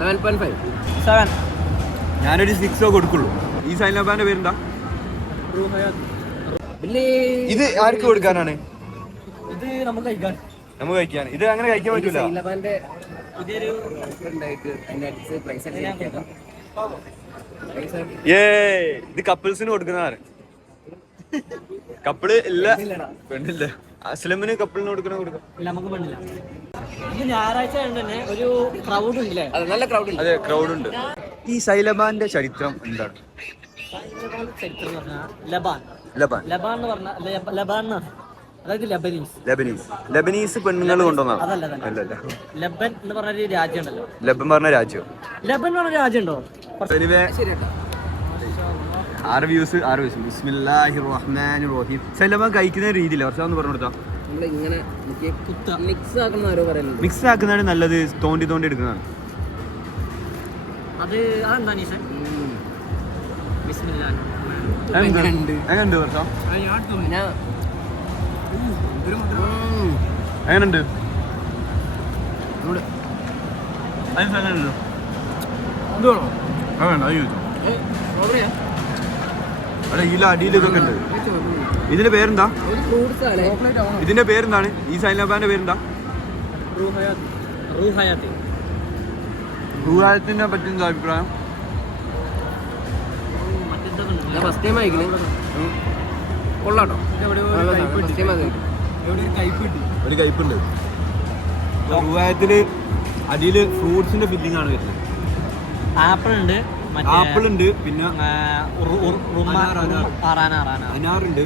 7.5. 7. ഞാനൊരു 6 കൊടുക്കുള്ളൂ. ഈ സൈലബാന്റെ പേരെന്താ? ഇത് ആർക്ക് കൊടുക്കാനാണ്? ഇത് നമുക്ക് കഴിക്കാൻ. ഇത് അങ്ങനെ കഴിക്കാൻ പറ്റൂല. ഇത് കപ്പിൾസിന് കൊടുക്കുന്നതാണ്. കപ്പിള് ഇല്ല, പെണ്ണില്ല. അസ്ലമിന് കപ്പിളിന് കൊടുക്കണം. നമുക്ക് പെണ്ണില്ല. ഇത് ഞായറാഴ്ച തന്നെ ഒരു ക്രൗഡ് ഉണ്ട്. നല്ല ക്രൗഡ് ഉണ്ട്. അതെ, ക്രൗഡ് ഉണ്ട്. ഈ സൈലബാന്റെ ചരിത്രം എന്താണ്? ചരിത്രം എന്ന് പറഞ്ഞാൽ ലബാൻ എന്ന് പറഞ്ഞാൽ ലബാൻ അതായത് ലബനീസ് പെണ്ണുങ്ങൾ കൊണ്ടുവന്നാണ്. അതല്ല, ലബൻ എന്ന് പറഞ്ഞ രാജ്യം ഉണ്ടല്ലോ. ലബൻ പറഞ്ഞ രാജ്യം ഉണ്ടോ? ബിസ്മില്ലാഹിർ റഹ്മാനിർ റഹീം. സൈലബാൻ കഴിക്കുന്ന രീതിയില്ല, കുറച്ചൊന്ന് പറഞ്ഞു കൊടുത്താ. മിക്സ് ആക്കുന്നതാണ് നല്ലത്, തോണ്ടി എടുക്കുന്നതാണ്. എങ്ങനെയുണ്ട് വർഷം? എങ്ങനെയുണ്ട്? അല്ല, ഈ അടിയിൽ ഇതൊക്കെ ഉണ്ട്. ഇതിന്റെ പേരെന്താ? ഇതിന്റെ പേരെന്താണ്? ഈ സൈലബാന്റെ പേരെന്താ? റൂഹായത്തിനെ പറ്റി എന്താ അഭിപ്രായം? ഒരു കയ്പുണ്ട്. റൂഹായത്തില് അടിയില് ഫ്രൂട്ട്സിന്റെ ഫില്ലിംഗ് ആണ് വരുന്നത്. ആപ്പിൾ ഉണ്ട്, പിന്നെ അനാറുണ്ട്,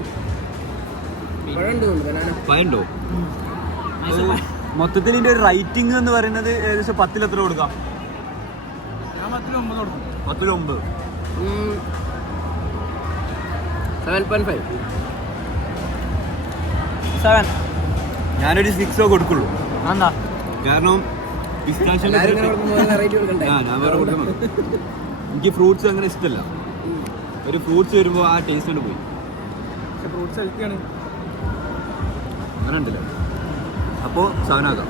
പഴമുണ്ടോ? മൊത്തത്തിൽ ഇതിന്റെ ഒരു റൈറ്റിംഗ് എന്ന് പറയുന്നത് ഏകദേശം 10 എത്ര കൊടുക്കാം? 10 7.5. ഞാനൊരു 6 കൊടുക്കുള്ളൂ. കാരണം എനിക്ക് ഫ്രൂട്ട്സ് അങ്ങനെ ഇഷ്ടമല്ല. ഒരു ഫ്രൂട്ട്സ് വരുമ്പോൾ ആ ടേസ്റ്റ് ആണ് പോയി. ഫ്രൂട്ട്സ് ഹെൽത്തിയാണ് അങ്ങനെ ഉണ്ടല്ലോ. അപ്പോൾ 7 ആക്കാം.